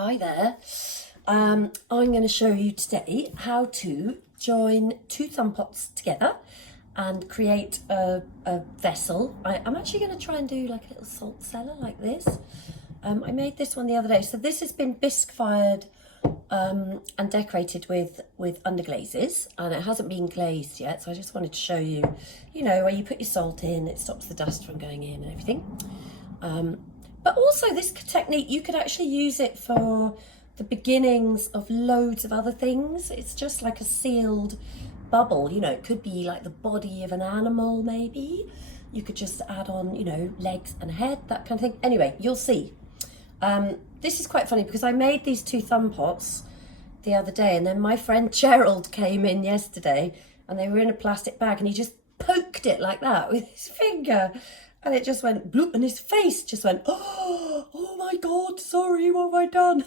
Hi there. I'm going to show you today how to join two thumb pots together and create a vessel. I'm actually going to try and do like a little salt cellar like this. I made this one the other day. So this has been bisque fired and decorated with underglazes, and it hasn't been glazed yet. So I just wanted to show you, where you put your salt in, it stops the dust from going in and everything. But also this technique, you could actually use it for the beginnings of loads of other things. It's just like a sealed bubble, it could be like the body of an animal maybe. You could just add on, legs and a head, that kind of thing. Anyway, you'll see. This is quite funny because I made these two thumb pots the other day, and then my friend Gerald came in yesterday and they were in a plastic bag, and he just poked it like that with his finger. And it just went bloop, and his face just went, oh my God, sorry, what have I done?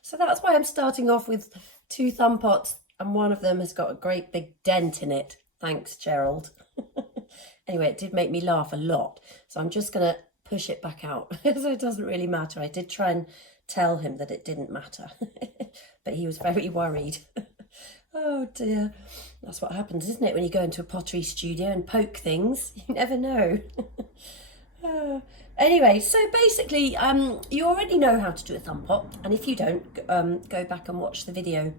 So that's why I'm starting off with two thumb pots, and one of them has got a great big dent in it. Thanks, Gerald. Anyway, it did make me laugh a lot. So I'm just going to push it back out. So it doesn't really matter. I did try and tell him that it didn't matter, but he was very worried. Oh dear, that's what happens, isn't it, when you go into a pottery studio and poke things? You never know. Anyway, so basically, you already know how to do a thumb pot, and if you don't, go back and watch the video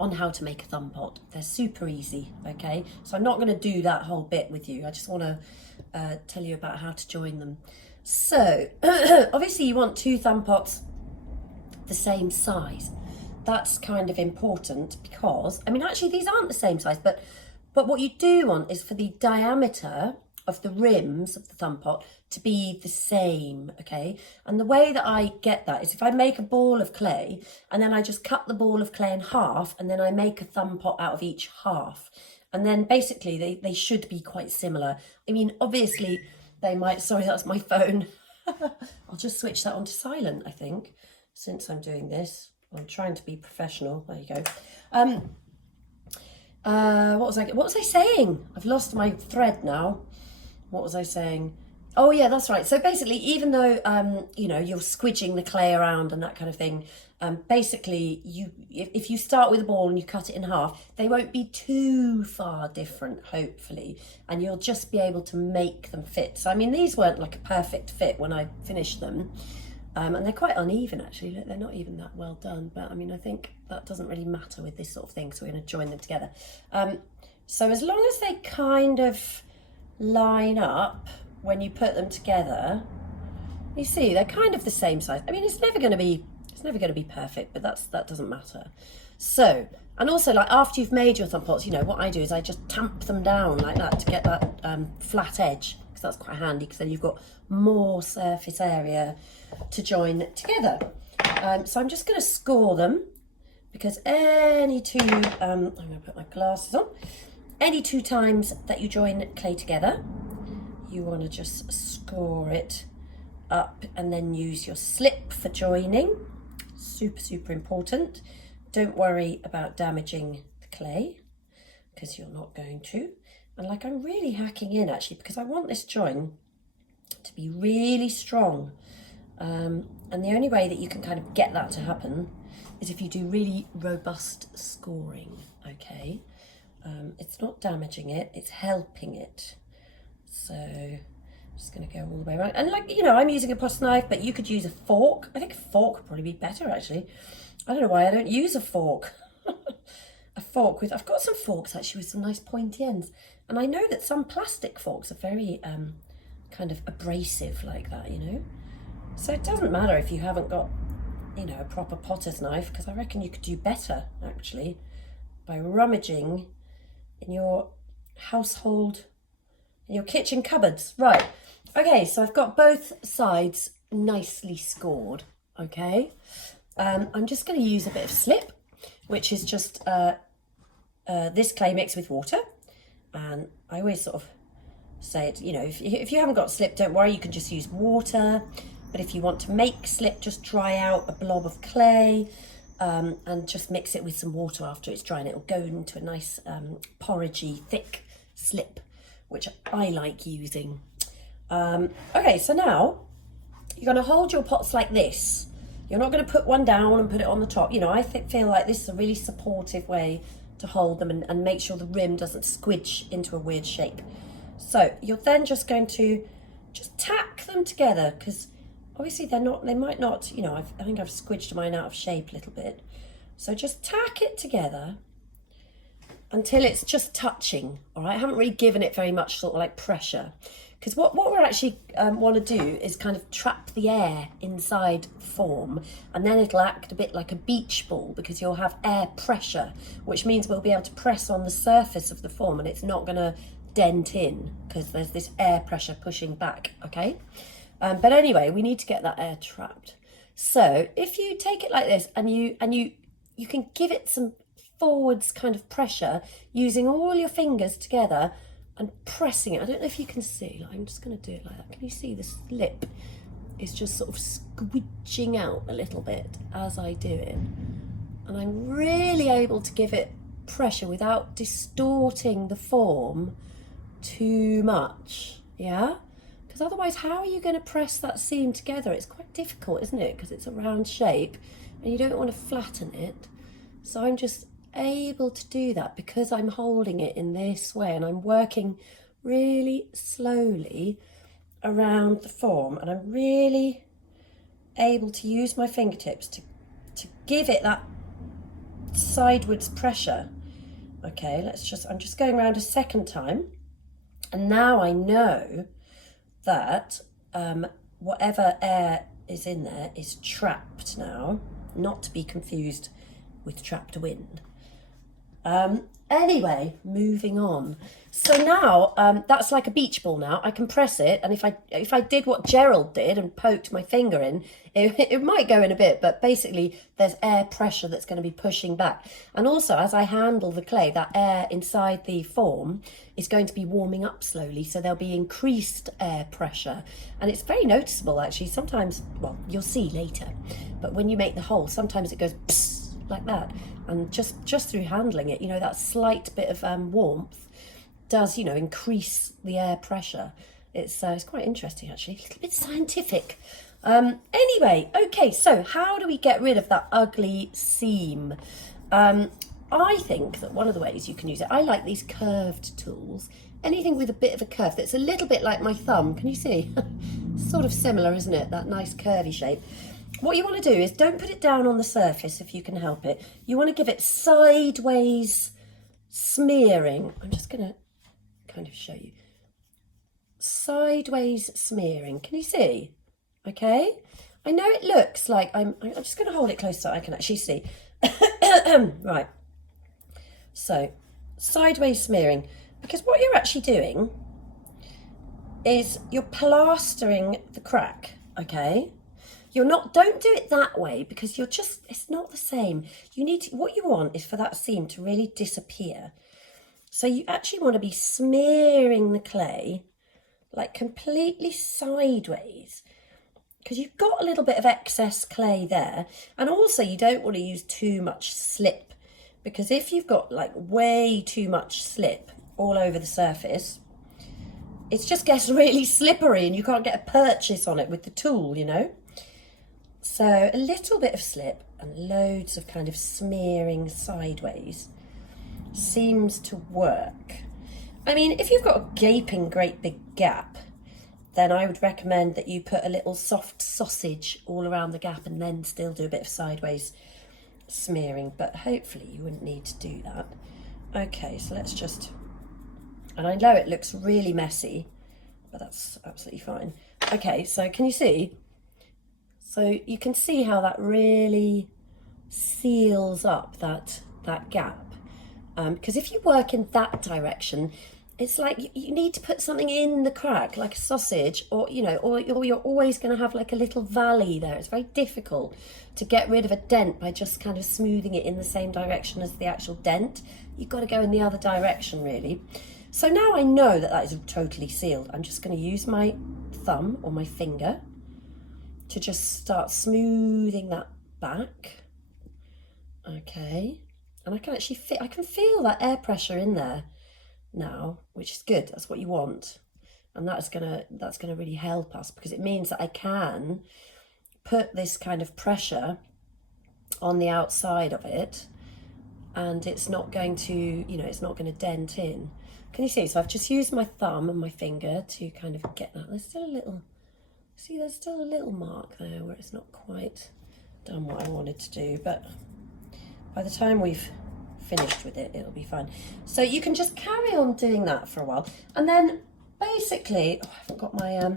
on how to make a thumb pot. They're super easy, okay? So I'm not going to do that whole bit with you. I just want to tell you about how to join them. So, obviously you want two thumb pots the same size. That's kind of important because, actually these aren't the same size, but what you do want is for the diameter of the rims of the thumb pot to be the same, okay? And the way that I get that is if I make a ball of clay and then I just cut the ball of clay in half, and then I make a thumb pot out of each half. And then basically they should be quite similar. Obviously they might, sorry, that's my phone. I'll just switch that on to silent, I think, since I'm doing this. I'm trying to be professional. There you go. What was I saying? I've lost my thread now. What was I saying? Oh yeah, that's right. So basically, even though you're squidging the clay around and that kind of thing, basically if you start with a ball and you cut it in half, they won't be too far different, hopefully, and you'll just be able to make them fit. So these weren't like a perfect fit when I finished them. And they're quite uneven, actually. They're not even that well done. But I think that doesn't really matter with this sort of thing. So we're going to join them together. So as long as they kind of line up when you put them together, you see they're kind of the same size. It's never going to be perfect, but that doesn't matter. So, and also, like, after you've made your thumb pots, what I do is I just tamp them down like that to get that flat edge, because that's quite handy, because then you've got more surface area to join together. So I'm just going to score them, because any two, I'm going to put my glasses on, any two times that you join clay together, you want to just score it up and then use your slip for joining. Super important. Don't worry about damaging the clay, because you're not going to. And like, I'm really hacking in actually, because I want this join to be really strong. And the only way that you can kind of get that to happen is if you do really robust scoring, okay? It's not damaging it, it's helping it. So I'm just going to go all the way around. And like, I'm using a potter's knife, but you could use a fork. I think a fork would probably be better, actually. I don't know why I don't use a fork. I've got some forks actually with some nice pointy ends. And I know that some plastic forks are very kind of abrasive like that, So it doesn't matter if you haven't got, a proper potter's knife, because I reckon you could do better, actually, by rummaging in your household, in your kitchen cupboards. Right, okay, so I've got both sides nicely scored, okay? I'm just going to use a bit of slip, which is just this clay mixed with water. And I always sort of say it, if you haven't got slip, don't worry, you can just use water. But if you want to make slip, just dry out a blob of clay and just mix it with some water after it's dry, and it'll go into a nice porridgey, thick slip, which I like using. Okay, so now you're going to hold your pots like this. You're not going to put one down and put it on the top. You know, I feel like this is a really supportive way to hold them and make sure the rim doesn't squidge into a weird shape. So you're then just going to just tack them together, because obviously they might not, you know, I think I've squidged mine out of shape a little bit. So just tack it together until it's just touching, all right? I haven't really given it very much sort of like pressure, because what we actually want to do is kind of trap the air inside form, and then it'll act a bit like a beach ball, because you'll have air pressure, which means we'll be able to press on the surface of the form and it's not going to dent in, because there's this air pressure pushing back, okay? But anyway, we need to get that air trapped. So if you take it like this and you can give it some forwards kind of pressure using all your fingers together and pressing it. I don't know if you can see, I'm just going to do it like that. Can you see the slip is just sort of squidging out a little bit as I do it? And I'm really able to give it pressure without distorting the form too much, yeah? Because otherwise, how are you going to press that seam together? It's quite difficult, isn't it? Because it's a round shape and you don't want to flatten it. So I'm just able to do that because I'm holding it in this way and I'm working really slowly around the form, and I'm really able to use my fingertips to give it that sidewards pressure. Okay, I'm just going around a second time, and now I know that whatever air is in there is trapped now, not to be confused with trapped wind. Anyway, moving on. So now that's like a beach ball now. I can press it, and if I did what Gerald did and poked my finger in, it might go in a bit, but basically there's air pressure that's going to be pushing back. And also, as I handle the clay, that air inside the form is going to be warming up slowly, so there'll be increased air pressure. And it's very noticeable, actually. Sometimes, well, you'll see later, but when you make the hole, sometimes it goes psst, like that. And just through handling it, you know, that slight bit of warmth does, you know, increase the air pressure. It's quite interesting, actually, a little bit scientific. Anyway, okay, so how do we get rid of that ugly seam? I think that one of the ways you can use it, I like these curved tools. Anything with a bit of a curve that's a little bit like my thumb. Can you see? Sort of similar, isn't it? That nice curvy shape. What you want to do is don't put it down on the surface if you can help it. You want to give it sideways smearing. I'm just going to kind of show you. Sideways smearing. Can you see? Okay. I know it looks like I'm just going to hold it close so I can actually see. Right. So, sideways smearing. Because what you're actually doing is you're plastering the crack, okay? Don't do it that way, because it's not the same. What you want is for that seam to really disappear. So you actually want to be smearing the clay like completely sideways, because you've got a little bit of excess clay there. And also you don't want to use too much slip, because if you've got like way too much slip all over the surface, it just gets really slippery and you can't get a purchase on it with the tool, you know. So a little bit of slip and loads of kind of smearing sideways seems to work. I mean, if you've got a gaping great big gap, then I would recommend that you put a little soft sausage all around the gap and then still do a bit of sideways smearing, but hopefully you wouldn't need to do that. Okay, so let's just, and I know it looks really messy, but that's absolutely fine. Okay, so can you see? So you can see how that really seals up that gap. Because if you work in that direction, it's like you need to put something in the crack, like a sausage, or, you know, or you're always going to have like a little valley there. It's very difficult to get rid of a dent by just kind of smoothing it in the same direction as the actual dent. You've got to go in the other direction, really. So now I know that is totally sealed. I'm just going to use my thumb or my finger to just start smoothing that back. Okay, and I can actually feel that air pressure in there now, which is good. That's what you want, and that's gonna really help us, because it means that I can put this kind of pressure on the outside of it, and it's not going to, you know, it's not going to dent in. Can you see? So I've just used my thumb and my finger to kind of get that. There's still a little, see, there's still a little mark there where it's not quite done what I wanted to do, but by the time we've finished with it, it'll be fine. So you can just carry on doing that for a while, and then basically, oh, I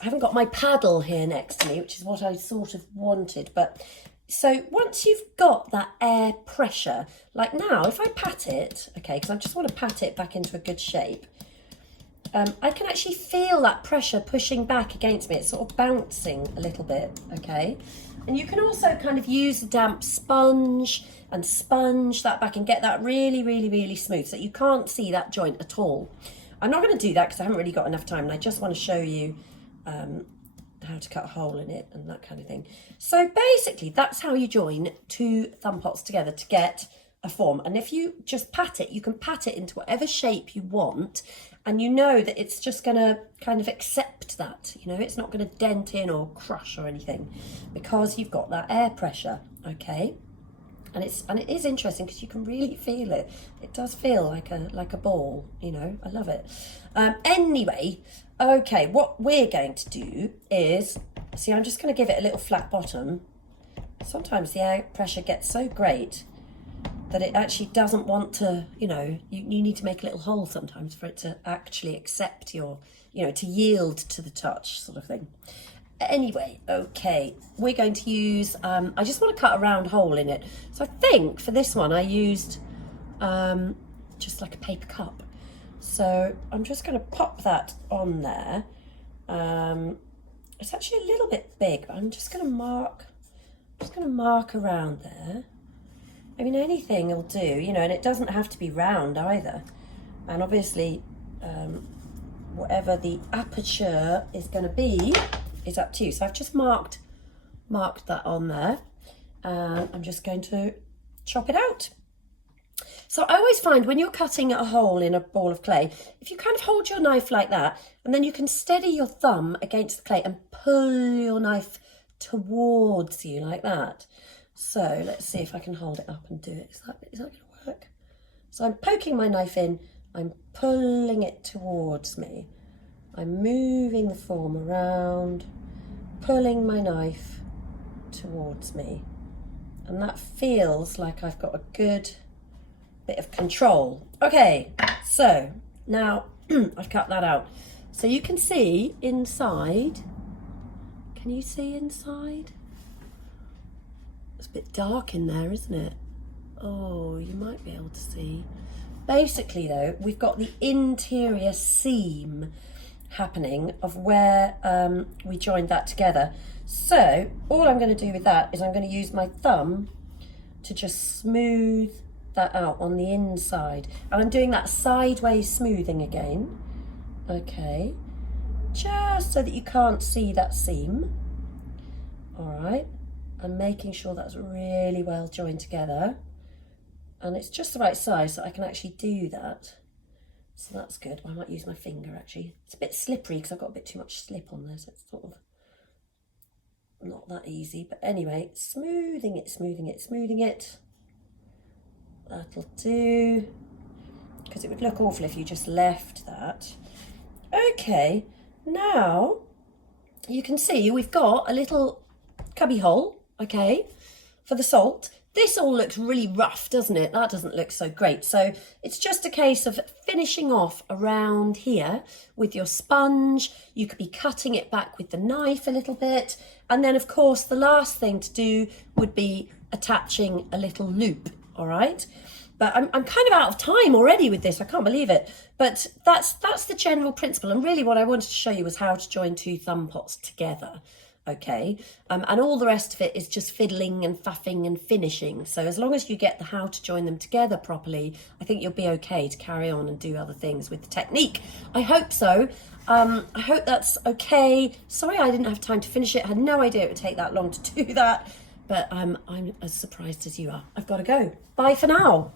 haven't got my paddle here next to me, which is what I sort of wanted. But so once you've got that air pressure, like now, if I pat it, okay, because I just want to pat it back into a good shape, I can actually feel that pressure pushing back against me. It's sort of bouncing a little bit, okay? And you can also kind of use a damp sponge and sponge that back and get that really, really, really smooth so you can't see that joint at all. I'm not going to do that because I haven't really got enough time, and I just want to show you how to cut a hole in it and that kind of thing. So basically, that's how you join two thumb pots together to get a form. And if you just pat it, you can pat it into whatever shape you want, and you know that it's just going to kind of accept that, you know, it's not going to dent in or crush or anything because you've got that air pressure, okay? And it is interesting because you can really feel it. It does feel like a ball, you know. I love it. Anyway, okay, what we're going to do is, see, I'm just going to give it a little flat bottom. Sometimes the air pressure gets so great that it actually doesn't want to, you know, you need to make a little hole sometimes for it to actually accept your, you know, to yield to the touch sort of thing. Anyway, okay, we're going to use, I just want to cut a round hole in it. So I think for this one I used just like a paper cup. So I'm just going to pop that on there. It's actually a little bit big, but I'm just going to mark around there. I mean, anything will do, you know, and it doesn't have to be round either. And obviously, whatever the aperture is going to be is up to you. So I've just marked that on there, and I'm just going to chop it out. So I always find when you're cutting a hole in a ball of clay, if you kind of hold your knife like that, and then you can steady your thumb against the clay and pull your knife towards you like that. So let's see if I can hold it up and do it. Is that going to work? So I'm poking my knife in, I'm pulling it towards me. I'm moving the form around, pulling my knife towards me. And that feels like I've got a good bit of control. Okay, so now I've cut that out. So you can see inside. Can you see inside? It's a bit dark in there, isn't it? Oh, you might be able to see. Basically though, we've got the interior seam happening of where we joined that together. So all I'm going to do with that is I'm going to use my thumb to just smooth that out on the inside, and I'm doing that sideways smoothing again, okay, just so that you can't see that seam. All right, I'm making sure that's really well joined together, and it's just the right size so I can actually do that. So that's good. I might use my finger actually. It's a bit slippery because I've got a bit too much slip on there, so it's sort of not that easy. But anyway, smoothing it, smoothing it, smoothing it. That'll do, because it would look awful if you just left that. Okay, now you can see we've got a little cubby hole, okay, for the salt. This all looks really rough, doesn't it? That doesn't look so great. So it's just a case of finishing off around here with your sponge. You could be cutting it back with the knife a little bit. And then of course, the last thing to do would be attaching a little loop, all right? But I'm kind of out of time already with this. I can't believe it. But that's the general principle. And really what I wanted to show you was how to join two thumb pots together. Okay, and all the rest of it is just fiddling and faffing and finishing. So as long as you get the how to join them together properly, I think you'll be okay to carry on and do other things with the technique. I hope so. I hope that's okay. Sorry I didn't have time to finish it. I had no idea it would take that long to do that. But I'm as surprised as you are. I've got to go. Bye for now.